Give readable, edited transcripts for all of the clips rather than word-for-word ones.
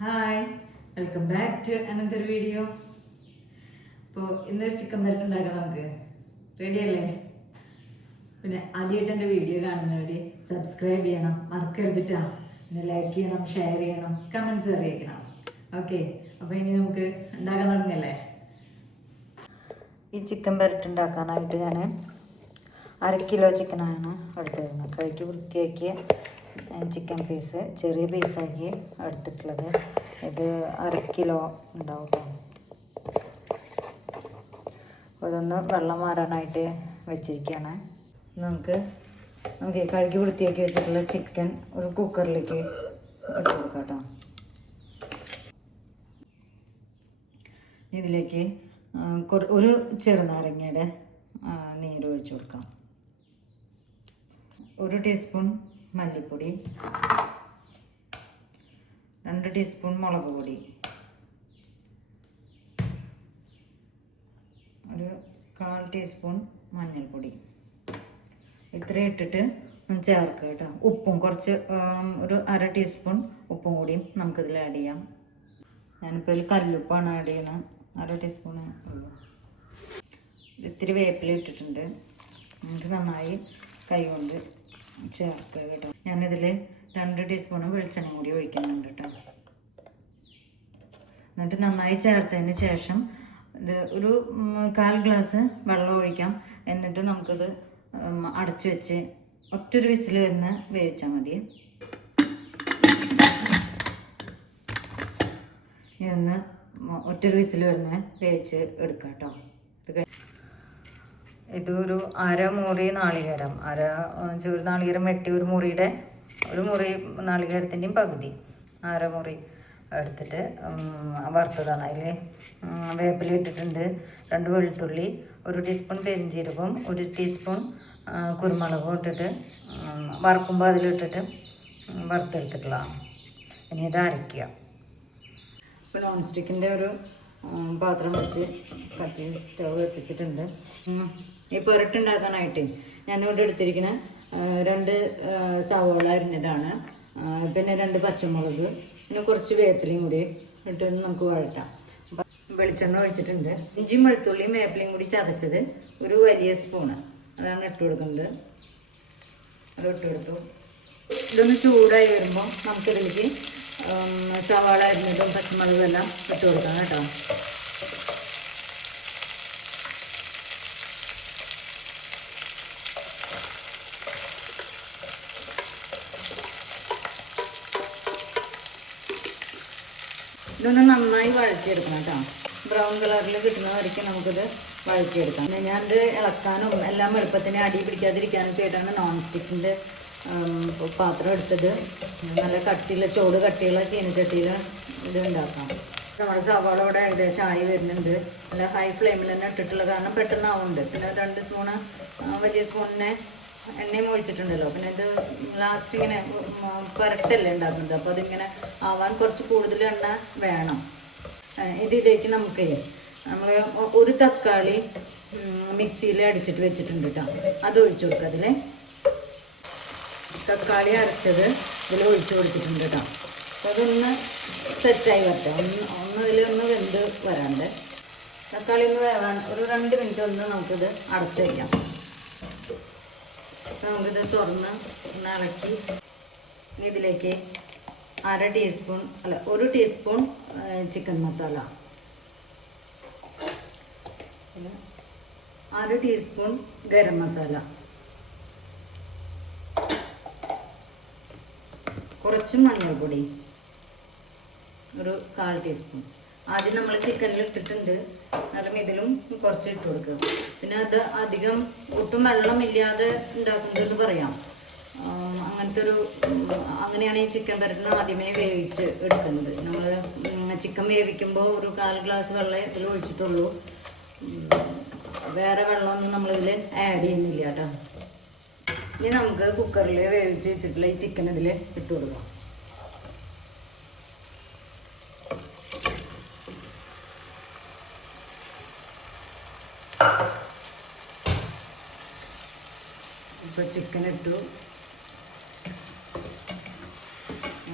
Hi, welcome back to another video. ഇപ്പോൾ ഇന്നൊരു chicken burger ഉണ്ടാക്കാം. നമുക്ക് റെഡി അല്ലേ? പിന്നെ ആദ്യമായിട്ട് എൻ്റെ വീഡിയോ കാണുന്നവർ സബ്സ്ക്രൈബ് ചെയ്യണം, മറക്കരുതിട്ടാ. പിന്നെ ലൈക്ക് ചെയ്യണം, ഷെയർ ചെയ്യണം, കമൻസ് അറിയിക്കണം. ഓക്കെ, അപ്പോൾ ഇനി നമുക്ക് ഉണ്ടാക്കാൻ തുടങ്ങല്ലേ? ഈ ചിക്കൻ ബർഗർ ഉണ്ടാക്കാനായിട്ട് ഞാൻ 1/2 കിലോ ചിക്കനാണ് എടുത്തിരുന്നത്. കഴുകി വൃത്തിയാക്കിയ ചിക്കൻ പീസ് ചെറിയ പീസാക്കി എടുത്തിട്ടുള്ളത്. ഇത് 1/2 കിലോ ഉണ്ടാവും. അതൊന്ന് വെള്ളം മാറാനായിട്ട് വെച്ചിരിക്കുകയാണ്. നമുക്ക് കഴുകി വൃത്തിയാക്കി വെച്ചിട്ടുള്ള ചിക്കൻ ഒരു കുക്കറിലേക്ക് ഇട്ട് കൊടുക്കാം കേട്ടോ. ഇതിലേക്ക് ഒരു ചെറുനാരങ്ങയുടെ നീര് ഒഴിച്ചു കൊടുക്കാം. 1 ടീസ്പൂൺ മല്ലിപ്പൊടി, 2 ടീസ്പൂൺ മുളക് പൊടി, 1/4 ടീസ്പൂൺ മഞ്ഞൾപ്പൊടി, ഇത്രയും ഇട്ടിട്ട് ചേർക്കുക കേട്ടോ. ഉപ്പും കുറച്ച് ഒരു 1/2 ടീസ്പൂൺ ഉപ്പും കൂടിയും നമുക്കിതിൽ ആഡ് ചെയ്യാം. ഞാനിപ്പോൾ ഇതിൽ കല്ലുപ്പാണ് ആഡ് ചെയ്യുന്നത്. 1/2 ടീസ്പൂൺ ഉള്ളൂ. ഇത്തിരി വേപ്പില ഇട്ടിട്ടുണ്ട്. നമുക്ക് നന്നായി കൈ കൊണ്ട് ചേർക്കുക കേട്ടോ. ഞാനിതിൽ 2 ടീസ്പൂൺ വെളിച്ചെണ്ണ കൂടി ഒഴിക്കുന്നുണ്ട് കേട്ടോ. എന്നിട്ട് നന്നായി ചേർത്തതിന് ശേഷം ഇത് ഒരു 1/4 ഗ്ലാസ് വെള്ളം ഒഴിക്കാം. എന്നിട്ട് നമുക്കിത് അടച്ചു വെച്ച് ഒറ്റൊരു വിസിൽ വരുന്ന വേവിച്ചാൽ മതി. ഇതൊന്ന് ഒറ്റൊരു വിസിൽ വരുന്ന വേവിച്ച് എടുക്കാം കേട്ടോ. ഇതൊരു 1/2 മുറി നാളികേരം, ഒരു നാളികേരം വെട്ടി ഒരു മുറി നാളികേരത്തിൻ്റെയും പകുതി 1/2 മുറി എടുത്തിട്ട് വറുത്തതാണ്. അതിൽ വേപ്പില ഇട്ടിട്ടുണ്ട്, 2 വെളുത്തുള്ളി, 1 ടീസ്പൂൺ പെരിഞ്ജീരകവും 1 ടീസ്പൂൺ കുരുമുളകും ഇട്ടിട്ട് വറുക്കുമ്പോൾ അതിലിട്ടിട്ട് വറുത്തെടുത്തിട്ടുള്ളതാണ്. ഇനി ഇത് അരയ്ക്കുക. ഇപ്പോൾ നോൺ സ്റ്റിക്കിൻ്റെ ഒരു പാത്രം വെച്ച് സ്റ്റവ് എത്തിച്ചിട്ടുണ്ട്. ഈ പുരട്ടുണ്ടാക്കാനായിട്ട് ഞാനിവിടെ എടുത്തിരിക്കുന്ന 2 സവോള അരിഞ്ഞതാണ്, പിന്നെ 2 പച്ചമുളക്, പിന്നെ കുറച്ച് വേപ്പിലയും കൂടി ഇട്ട് നമുക്ക് വഴറ്റാം. വെളിച്ചെണ്ണ ഒഴിച്ചിട്ടുണ്ട്. ഇഞ്ചിയും വെളുത്തുള്ളിയും വേപ്പിലയും കൂടി ചതച്ചത് ഒരു വലിയ സ്പൂണ് അതാണ് ഇട്ട് കൊടുക്കുന്നത്. അത് ഇട്ട് കൊടുത്തു. ഇതൊന്ന് ചൂടായി വരുമ്പോൾ നമുക്കിതിലേക്ക് സവാള അരിഞ്ഞതും പച്ചമുളകും എല്ലാം ഇട്ട് കൊടുക്കാം കേട്ടോ. ഇതൊന്ന് നന്നായി വഴറ്റിയെടുക്കണം കേട്ടോ. ബ്രൗൺ കളറിൽ കിട്ടുന്ന വരയ്ക്ക് നമുക്കിത് വഴറ്റിയെടുക്കാം. പിന്നെ ഞാനിത് ഇളക്കാനും എല്ലാം എളുപ്പത്തിന് അടി പിടിക്കാതിരിക്കാനൊക്കെ ആയിട്ടാണ് നോൺ സ്റ്റിക്കിൻ്റെ പാത്രം എടുത്തത്. നല്ല ചൂട് കട്ടിയുള്ള ചീനച്ചട്ടിയിൽ ഇത് ഉണ്ടാക്കാം. നമ്മുടെ സവാള ഇവിടെ ഏകദേശം ആയി വരുന്നുണ്ട്. നല്ല ഹൈ ഫ്ലെയിമിൽ തന്നെ ഇട്ടിട്ടുള്ള കാരണം പെട്ടെന്ന് ആവുന്നുണ്ട്. പിന്നെ 2 സ്പൂണ് വലിയ സ്പൂണിനെ എണ്ണയും ഒഴിച്ചിട്ടുണ്ടല്ലോ. പിന്നെ ഇത് ലാസ്റ്റ് ഇങ്ങനെ പുരട്ടല്ലേ ഉണ്ടാക്കുന്നത്, അപ്പോൾ അതിങ്ങനെ ആവാൻ കുറച്ച് കൂടുതൽ എണ്ണ വേണം. ഇതിലേക്ക് നമ്മൾ ഒരു തക്കാളി മിക്സിയിൽ അടിച്ചിട്ട് വെച്ചിട്ടുണ്ട് കേട്ടോ. അത് ഒഴിച്ചു കൊടുക്കുക. അതിൽ തക്കാളി അരച്ചത് ഇതിൽ ഒഴിച്ചു കൊടുത്തിട്ടുണ്ട് കേട്ടോ. അപ്പോൾ അതൊന്ന് സെറ്റായി വരട്ടെ. ഇതിലൊന്ന് വെന്ത് വരാണ്ട്. തക്കാളി ഒന്ന് വേവാൻ ഒരു 2 മിനിറ്റ് ഒന്ന് നമുക്കിത് അടച്ചു വയ്ക്കാം. നമുക്കിത് തുറന്ന് ഒന്ന് ഇളക്കി ഇതിലേക്ക് 1/2 teaspoon chicken masala, 1/2 teaspoon garam masala, കുറച്ച് മഞ്ഞൾപ്പൊടി, ഒരു 1/4 ടീസ്പൂൺ. ആദ്യം നമ്മൾ ചിക്കനിൽ ഇട്ടിട്ടുണ്ട്, എന്നാലും ഇതിലും കുറച്ച് ഇട്ട് കൊടുക്കുക. പിന്നെ അത് അധികം ഒട്ടും വെള്ളമില്ലാതെ ഉണ്ടാക്കുന്നതെന്ന് പറയാം. അങ്ങനെയാണ് ഈ ചിക്കൻ ബർഗർ ആദ്യമേ വേവിച്ച് എടുക്കുന്നത്. നമ്മൾ ചിക്കൻ വേവിക്കുമ്പോൾ ഒരു 1/4 ഗ്ലാസ് വെള്ളം ഇതിൽ ഒഴിച്ചിട്ടുള്ളൂ. വേറെ വെള്ളമൊന്നും നമ്മളിതിൽ ആഡ് ചെയ്യുന്നില്ല കേട്ടോ. ഇനി നമുക്ക് കുക്കറിൽ വേവിച്ച് വെച്ചിട്ടുള്ള ഈ ചിക്കൻ ഇതിൽ ഇട്ട് കൊടുക്കാം. ഇപ്പോൾ ചിക്കൻ ഇട്ടു,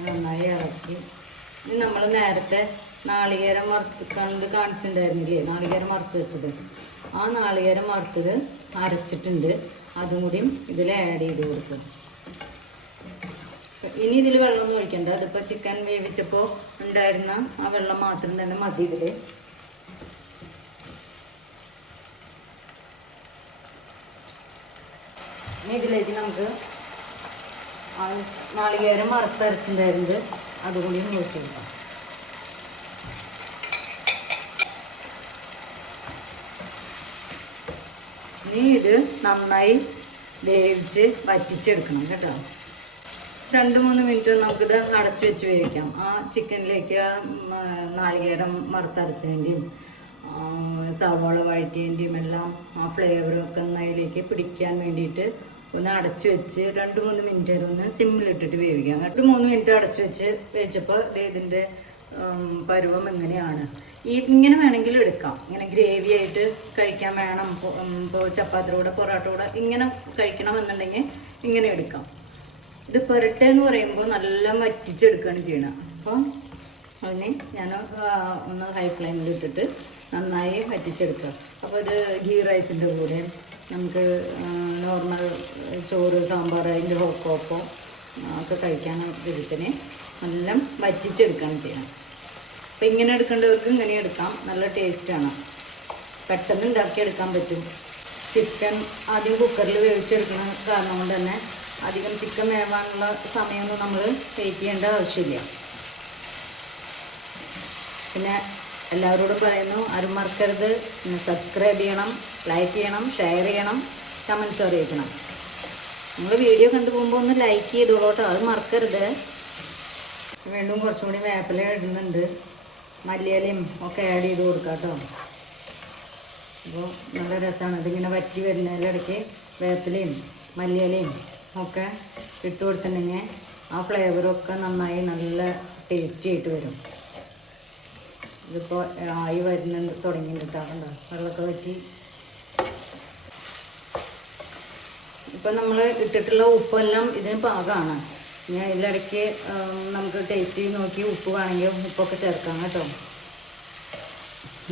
നന്നായി ഇളക്കി ഇനി നമ്മൾ നേരത്തെ നാളികേരം വറുത്ത് കാണിച്ചിട്ടുണ്ടായിരുന്നില്ലേ, നാളികേരം വറുത്ത് വെച്ചത്, ആ നാളികേരം വറുത്തത് അരച്ചിട്ടുണ്ട്, അതും കൂടിയും ഇതിൽ ആഡ് ചെയ്ത് കൊടുക്കും. ഇനി ഇതിൽ വെള്ളമൊന്നും ഒഴിക്കണ്ട, അതിപ്പോൾ ചിക്കൻ വേവിച്ചപ്പോൾ ഉണ്ടായിരുന്ന ആ വെള്ളം മാത്രം തന്നെ മതി ഇതിൽ. ഇനി ഇതിലേക്ക് നമുക്ക് നാളികേരം വറുത്തരച്ചിട്ടുണ്ടായിരുന്നത് അതുകൂടി ഒഴിച്ചു കൊടുക്കാം. ഇനി ഇത് നന്നായി വേവിച്ച് വറ്റിച്ചെടുക്കണം കേട്ടോ. 2-3 മിനിറ്റ് നമുക്കിത് അടച്ചു വെച്ച് വേവിക്കാം. ആ ചിക്കനിലേക്ക് നാളികേരം വറുത്തരച്ചതിൻ്റെയും സവാള വഴറ്റിയതിൻ്റെയും എല്ലാം ആ ഫ്ലേവറൊക്കെ അതിലേക്ക് പിടിക്കാൻ വേണ്ടിയിട്ട് ഒന്ന് അടച്ചു വെച്ച് 2-3 മിനിറ്റ് വരെ ഒന്ന് സിമ്മിലിട്ടിട്ട് വേവിക്കാം. 2-3 മിനിറ്റ് അടച്ചു വെച്ച് വേവിച്ചപ്പോൾ ഇതിൻ്റെ പരുവം എങ്ങനെയാണ്. ഇങ്ങനെ വേണമെങ്കിലും എടുക്കാം, ഇങ്ങനെ ഗ്രേവി ആയിട്ട് കഴിക്കാൻ വേണം, ഇപ്പോൾ ചപ്പാത്തിയുടെ കൂടെ പൊറോട്ട കൂടെ ഇങ്ങനെ കഴിക്കണമെന്നുണ്ടെങ്കിൽ ഇങ്ങനെ എടുക്കാം. ഇത് പെരട്ട എന്ന് പറയുമ്പോൾ നല്ല വറ്റിച്ചെടുക്കുകയാണ് ചെയ്യണം. അപ്പോൾ അതിന് ഞാൻ ഒന്ന് ഹൈ ഫ്ലെയിമിൽ ഇട്ടിട്ട് നന്നായി വറ്റിച്ചെടുക്കുക. അപ്പോൾ ഇത് ഗീ റൈസിൻ്റെ കൂടെ നമുക്ക് നോർമൽ ചോറ്, സാമ്പാർ, അതിൻ്റെ ഹോക്കോപ്പോ ഒക്കെ കഴിക്കാൻ വിധത്തിന് നല്ല വറ്റിച്ചെടുക്കുകയാണ് ചെയ്യണം. അപ്പോൾ ഇങ്ങനെ എടുക്കേണ്ടവർക്ക് ഇങ്ങനെ എടുക്കാം, നല്ല ടേസ്റ്റാണ്, പെട്ടെന്ന് ഉണ്ടാക്കിയെടുക്കാൻ പറ്റും. ചിക്കൻ ആദ്യം കുക്കറിൽ വേവിച്ചെടുക്കുന്ന കാരണം കൊണ്ട് തന്നെ അധികം ചിക്കൻ വേവാനുള്ള സമയമൊന്നും നമ്മൾ വെയിറ്റ് ചെയ്യേണ്ട ആവശ്യമില്ല. പിന്നെ എല്ലാവരോടും പറയുന്നു, ആരും മറക്കരുത്, സബ്സ്ക്രൈബ് ചെയ്യണം, ലൈക്ക് ചെയ്യണം, ഷെയർ ചെയ്യണം, കമൻസ് അറിയിക്കണം. നിങ്ങൾ വീഡിയോ കണ്ടുപോകുമ്പോൾ ഒന്ന് ലൈക്ക് ചെയ്തോളൂ കേട്ടോ, അത് മറക്കരുത്. വീണ്ടും കുറച്ചും കൂടി വേപ്പില ഇടുന്നുണ്ട്, മല്ലിയിലയും ഒക്കെ ആഡ് ചെയ്ത് കൊടുക്കാം കേട്ടോ. അപ്പോൾ നല്ല രസമാണ് ഇതിങ്ങനെ വറ്റി വരുന്നതിലിടയ്ക്ക് വേപ്പിലയും മല്ലിയിലയും ഒക്കെ ഇട്ട് കൊടുത്തിട്ടുണ്ടെങ്കിൽ ആ ഫ്ലേവറൊക്കെ നന്നായി നല്ല ടേസ്റ്റി ആയിട്ട് വരും. ഇതിപ്പോൾ ആയി വരുന്നുണ്ട്, തുടങ്ങിയിട്ടാണല്ലോ വെള്ളമൊക്കെ വറ്റി. ഇപ്പം നമ്മൾ ഇട്ടിട്ടുള്ള ഉപ്പെല്ലാം ഇതിന് പാകമാണ്. ഞാൻ ഇതിലിടയ്ക്ക് നമുക്ക് ടേസ്റ്റ് ചെയ്ത് നോക്കി ഉപ്പ് വേണമെങ്കിൽ ഉപ്പൊക്കെ ചേർക്കാം കേട്ടോ.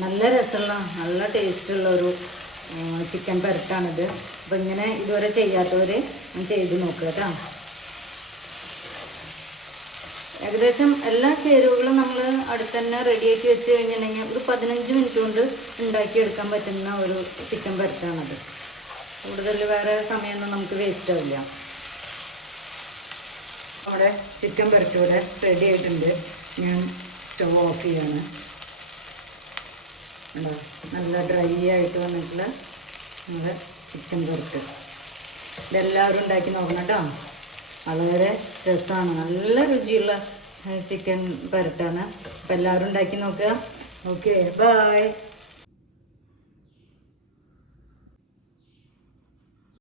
നല്ല രസമുള്ള നല്ല ടേസ്റ്റുള്ള ഒരു ചിക്കൻ പെരട്ടാണിത്. അപ്പോൾ ഇങ്ങനെ ഇതുവരെ ചെയ്യാത്തവർ ചെയ്ത് നോക്കുക കേട്ടോ. ഏകദേശം എല്ലാ ചേരുവകളും നമ്മൾ അടുത്ത് തന്നെ റെഡിയാക്കി വെച്ച് കഴിഞ്ഞിട്ടുണ്ടെങ്കിൽ ഒരു 15 മിനിറ്റ് കൊണ്ട് ഉണ്ടാക്കിയെടുക്കാൻ പറ്റുന്ന ഒരു ചിക്കൻ പെരട്ടാണത്. കൂടുതൽ വേറെ സമയമൊന്നും നമുക്ക് വേസ്റ്റ് ആവില്ല. നമ്മുടെ ചിക്കൻ പെരട്ട് ഇവിടെ റെഡി ആയിട്ടുണ്ട്. ഞാൻ സ്റ്റവ് ഓഫ് ചെയ്യാണ്. നല്ല ഡ്രൈ ആയിട്ട് വന്നിട്ടുള്ള നമ്മുടെ ചിക്കൻ പെരട്ട് ഇതെല്ലാവരും ഉണ്ടാക്കി നോക്കണം കേട്ടോ. വളരെ രസമാണ്, നല്ല രുചിയുള്ള ചിക്കൻ പെരട്ടാണ്. അപ്പോൾ എല്ലാവരും ഉണ്ടാക്കി നോക്കുക. Okay, by.